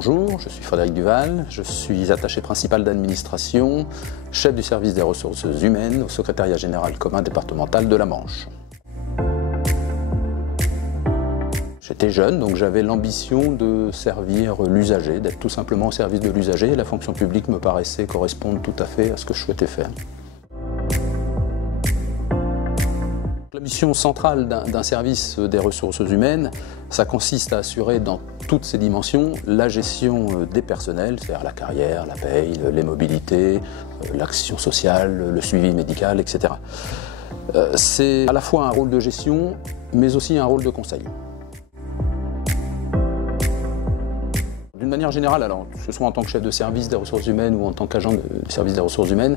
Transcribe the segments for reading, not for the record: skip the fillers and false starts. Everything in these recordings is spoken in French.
Bonjour, je suis Frédéric Duval, je suis attaché principal d'administration, chef du service des ressources humaines au secrétariat général commun départemental de la Manche. J'étais jeune, donc j'avais l'ambition de servir l'usager, d'être tout simplement au service de l'usager. La fonction publique me paraissait correspondre tout à fait à ce que je souhaitais faire. La mission centrale d'un service des ressources humaines, ça consiste à assurer dans toutes ses dimensions la gestion des personnels, c'est-à-dire la carrière, la paye, les mobilités, l'action sociale, le suivi médical, etc. C'est à la fois un rôle de gestion, mais aussi un rôle de conseil. D'une manière générale, alors, que ce soit en tant que chef de service des ressources humaines ou en tant qu'agent de service des ressources humaines,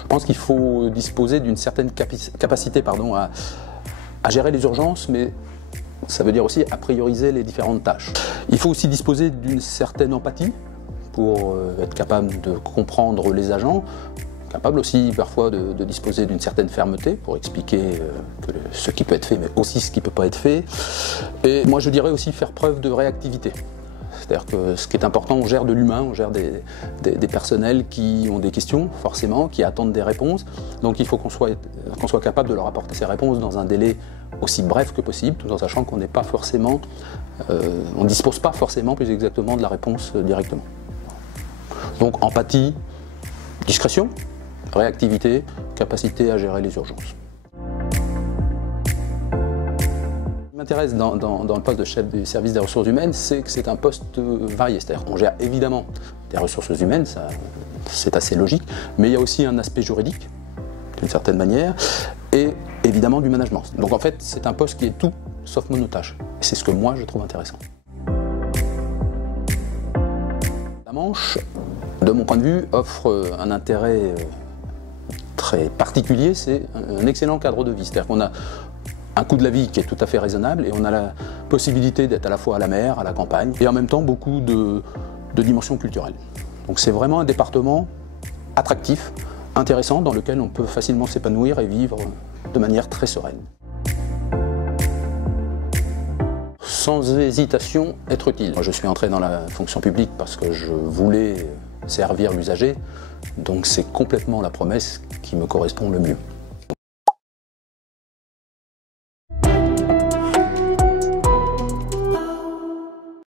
je pense qu'il faut disposer d'une certaine capacité à gérer les urgences, mais ça veut dire aussi à prioriser les différentes tâches. Il faut aussi disposer d'une certaine empathie pour être capable de comprendre les agents, capable aussi parfois de disposer d'une certaine fermeté pour expliquer ce qui peut être fait, mais aussi ce qui ne peut pas être fait. Et moi je dirais aussi faire preuve de réactivité. C'est-à-dire que ce qui est important, on gère de l'humain, on gère des personnels qui ont des questions, forcément, qui attendent des réponses. Donc il faut qu'on soit capable de leur apporter ces réponses dans un délai aussi bref que possible, tout en sachant qu'on n'est pas forcément, on ne dispose pas forcément plus exactement de la réponse directement. Donc empathie, discrétion, réactivité, capacité à gérer les urgences. Ce qui m'intéresse dans le poste de chef du service des ressources humaines, c'est que c'est un poste varié. C'est-à-dire qu'on gère évidemment des ressources humaines, c'est assez logique, mais il y a aussi un aspect juridique, d'une certaine manière, et évidemment du management. Donc en fait, c'est un poste qui est tout sauf monotâche. Et c'est ce que moi je trouve intéressant. La Manche, de mon point de vue, offre un intérêt très particulier, c'est un excellent cadre de vie. C'est-à-dire qu'on a un coût de la vie qui est tout à fait raisonnable et on a la possibilité d'être à la fois à la mer, à la campagne et en même temps beaucoup de dimensions culturelles. Donc c'est vraiment un département attractif, intéressant, dans lequel on peut facilement s'épanouir et vivre de manière très sereine. Sans hésitation, être utile. Moi, je suis entré dans la fonction publique parce que je voulais servir l'usager, donc c'est complètement la promesse qui me correspond le mieux.